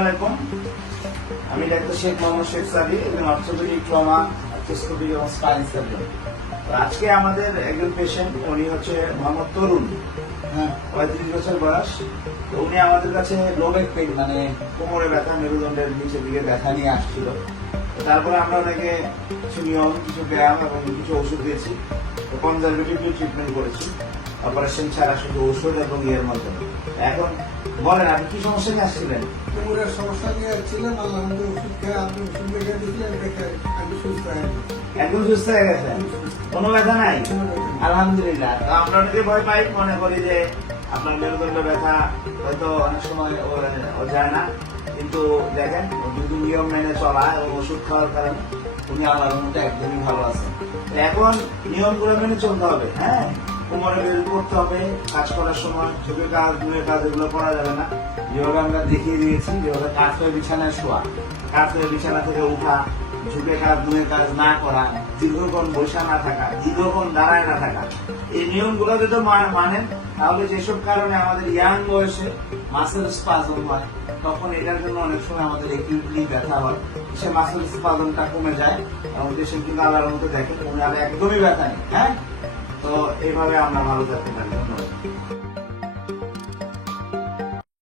আলাইকুম। আমি ডাক্তার শেখ মোহাম্মদ শেখ সাদি একজন অর্থোপেডিক ট্রমা অর্থোস্কোপিক এবং স্পাইন সার্জন আজকে আমাদের একজন পেশেন্ট উনি হচ্ছে মোহাম্মদ তরুণ। হ্যাঁ পঁয়ত্রিশ বছর বয়স। তো উনি আমাদের কাছে লোবেক পেন মানে কোমরে ব্যথা, মেরুদণ্ডের নিচের দিকে ব্যথা নিয়ে আসছিল। তারপরে আমরা ওনাকে কিছু নিয়ম, কিছু ব্যায়াম এবং কিছু ওষুধ দিয়েছি। তো কনজারভেটিভলি ট্রিটমেন্ট করেছি। অপারেশন ছাড়া শুধু ওষুধ এবং ইয়ের মাধ্যমে। এখন বলেন আপনি কি সমস্যা নিয়ে আসছিলেন? কোমরের সমস্যা নিয়ে আলহামদুলিল্লাহ ওষুধ খেয়ে আপনি ওষুধ লিখে দিয়েছিলেন দেখে আমি সুস্থ হয়ে একদম সুস্থ হয়ে গেছে? কোনো ব্যথা নাই। আলহামদুলিল্লাহ। তো আমরা অনেকে ভয় পাই মনে করি যে আপনার মেরুদণ্ড ব্যথা হয়তো অনেক সময় ও- ও যায় না। কিন্তু দেখেন যদি নিয়ম মেনে চলা এবং ওষুধ খাওয়ার কারণে উনি আল্লাহর মধ্যে একদমই ভালো আছেন। এখন নিয়মগুলো মেনে চলতে হবে হ্যাঁ? কোমরে হবে, কাজ করার সময় কাজ কাজ এগুলো করা যাবে না। যেভাবে আমরা দেখিয়ে দিয়েছি যেভাবে কাজ বিছানায় শোয়া, কাজ বিছানা থেকে উঠা ঝুঁকে কাজ কাজ না করা, দীর্ঘক্ষণ না থাকা, দীর্ঘক্ষণ দাঁড়ায় না থাকা। এই নিয়মগুলো যদি মানেন, তাহলে যেসব কারণে আমাদের ইয়াং বয়সে মাসেল স্পাজম হয়, তখন এটার জন্য অনেক সময় আমাদের একিউটলি ব্যথা হয়। সে মাসেল স্পাজমটা কমে যায়, এবং পেশেন্ট কিন্তু আল্লাহর মতো দেখে উনি আর একদমই ব্যথা নেই হ্যাঁ? এইভাবে আমরা ভালো থাকতে পারি